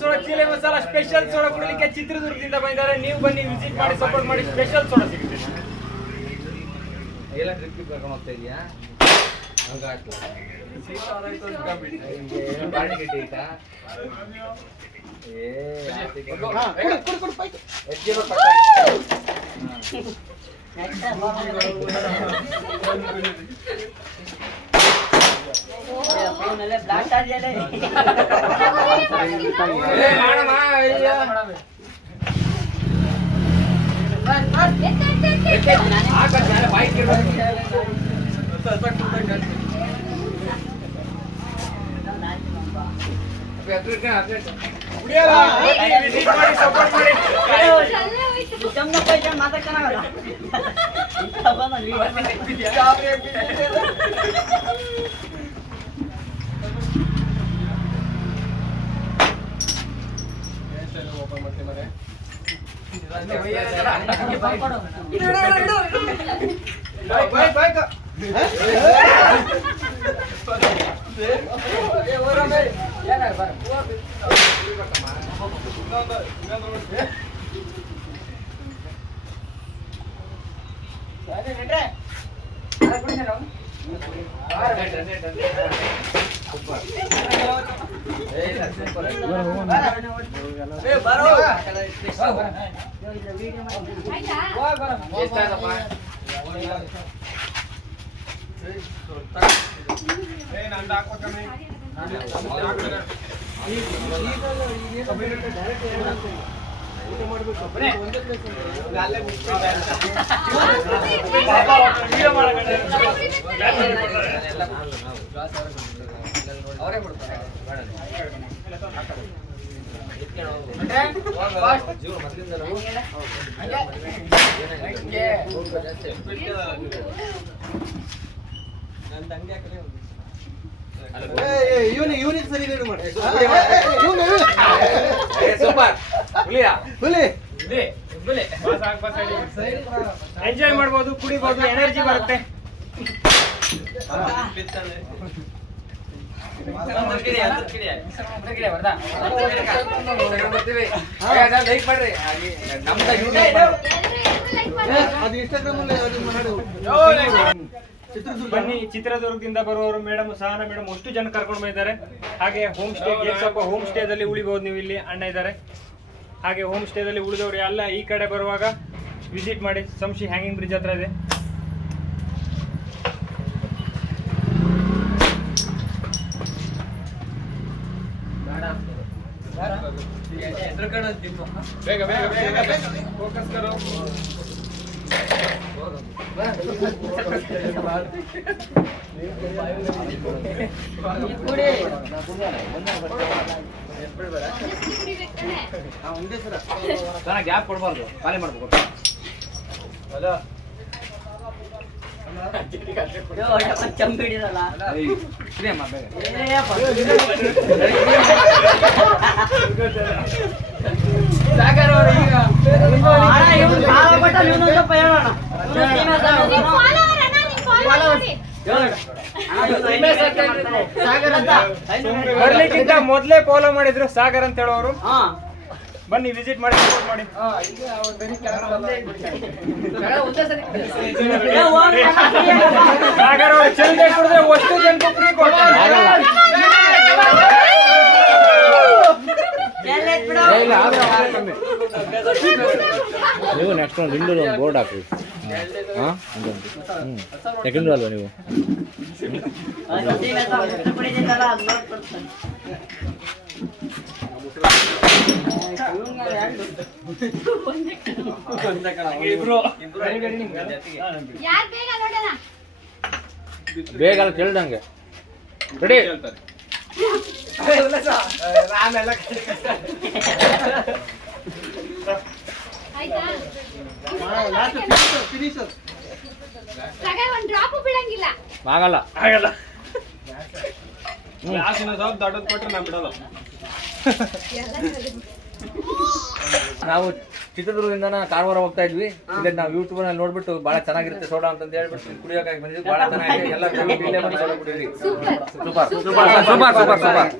Soda Chile masala special soda ಕುಡಿಲಿಕ್ಕೆ ಚಿತ್ರದುರ್ಗದಿಂದ ಬಂದಿದ್ದಾರೆ. ನೀವು ಬನ್ನಿ, ವಿಸಿಟ್ ಮಾಡಿ, ಸಪೋರ್ಟ್ ಮಾಡಿ. ಸ್ಪೆಷಲ್ ಸೋಡಾ ಸಿಗುತ್ತೆ. ಎಲ್ಲ ಟ್ರಿಪ್ ಕರ್ಕೊಂಡು ಹೋಗ್ತಾ ಇದೀಯಾ? ಎಂಜಾಯ್ ಮಾಡಬಹುದು, ಕುಡಿಬಹುದು, ಎನರ್ಜಿ ಬರುತ್ತೆ. ಬನ್ನಿ, ಚಿತ್ರದುರ್ಗದಿಂದ ಬರುವವರು ಮೇಡಮ್, ಸಹನಾ ಮೇಡಮ್ ಅಷ್ಟು ಜನ ಕರ್ಕೊಂಡು ಬಂದಿದ್ದಾರೆ. ಹಾಗೆ ಹೋಮ್ ಸ್ಟೇ, ಸ್ವಲ್ಪ ಹೋಮ್ ಸ್ಟೇದಲ್ಲಿ ಉಳಿಬಹುದು ನೀವು. ಇಲ್ಲಿ ಅಣ್ಣ ಇದ್ದಾರೆ. ಹಾಗೆ ಹೋಮ್ ಸ್ಟೇದಲ್ಲಿ ಉಳಿದವರು ಎಲ್ಲ ಈ ಕಡೆ ಬರುವಾಗ ವಿಸಿಟ್ ಮಾಡಿ. ಸಂಶಿ ಹ್ಯಾಂಗಿಂಗ್ ಬ್ರಿಡ್ಜ್ ಹತ್ರ ಇದೆ. ಬೇಗ ಬೇಗ ಬೇಗ ಫೋಕಸ್ ಕರೋ. ಗ್ಯಾಪ್ ಕೊಡ್ಬಾರ್ದು, ಖಾಲಿ ಮಾಡ್ಬೇಕು. ಬರ್ಲಿಕ್ಕಿಂತ ಮೊದ್ಲೇ ಫಾಲೋ ಮಾಡಿದ್ರು ಸಾಗರ್ ಅಂತ ಹೇಳೋರು. ಬನ್ನಿ, ವಿಸಿಟ್ ಮಾಡಿ, ಸಪೋರ್ಟ್ ಮಾಡಿ. ಸಾಗರ್ ಅವರು ಚೆಲ್ಲೆ ಕುಡಿದ್ರೆ ಅಷ್ಟು ಜನಕ್ಕೆ ಫ್ರೀ ಕೊಡ್ತಾರೆ. ನೀವು ನೆಕ್ಸ್ಟ್ ಒಂದು ಹಿಂದೂ ಒಂದು ಬೋರ್ಡ್ ಹಾಕಿ. ಸೆಕೆಂಡ್ ಅಲ್ವಾ ನೀವು? ಬೇಗ ಅಲ್ಲ ಕೇಳ್ದಂಗೆ ರೆಡಿ. ಆಗಲ್ಲ ಆಗಲ್ಲ. ಗ್ಲಾಸಿನ ಸ್ವಲ್ಪ ದೊಡ್ಡದು ಕೊಟ್ರೆ ನಾ ಬಿಡಲ್ಲ. ನಾವು ಚಿತ್ರದುರ್ಗದಿಂದ ಕಾರವಾರ ಹೋಗ್ತಾ ಇದ್ವಿ. ಇಲ್ಲಿ ನಾವು ಯೂಟ್ಯೂಬ್ ನಲ್ಲಿ ನೋಡ್ಬಿಟ್ಟು ಬಹಳ ಚೆನ್ನಾಗಿರುತ್ತೆ ಸೋಡಾ ಅಂತ ಹೇಳ್ಬಿಟ್ಟು ಕುಡಿಯೋಕೆ ಬಂದಿದ್ವಿ. ಬಹಳ ಚೆನ್ನಾಗಿದೆ. ಎಲ್ಲ ಇಲ್ಲೇ ಬಂದು ಸೋಡಾ ಕುಡೀರಿ. Super super super super super.